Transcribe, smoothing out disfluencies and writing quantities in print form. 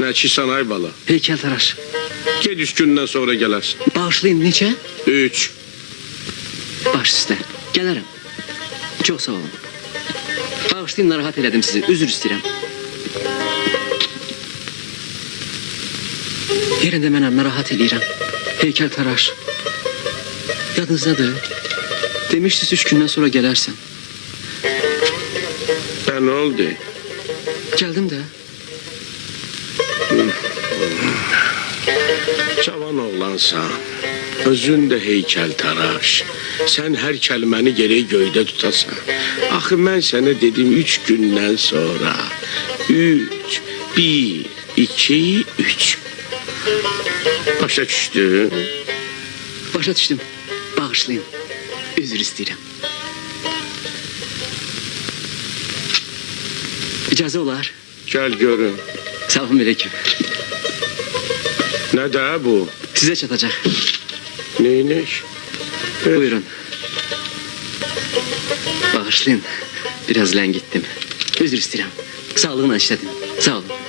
Nə çisən ay bala? Heykəltaraş. Ged 3 gündən sonra gələrsən. Bağışlayın, neçə? 3. Baş üstə. Gələrəm. Çox sağ olun. Bağışlayın, narahat elədim sizi. Üzr istəyirəm. Yerində mənəm, narahat eləyirəm. Heykəltaraş. Yadınızdadır? Demişdiniz 3 gündən sonra gələrsən. Nə oldu? Gəldim də. Cavan oğlansan. Özün də heykəltaraş. Sən hər kəlməni gərək göydə tutasan. Axı mən sənə dedim 3 gündən sonra. 3. 1, 2, 3. Başa düşdün? Başa düşdüm. Bağışlayın. Üzr istəyirəm. İcazə olar. Gəl görün. Salam aleyküm. Nə də bu? Sizə çatacaq. Neymiş? Buyurun. Bağışlayın. Biraz ləngitdim. Üzr istəyirəm. Sağlığına işlədim. Sağ olun.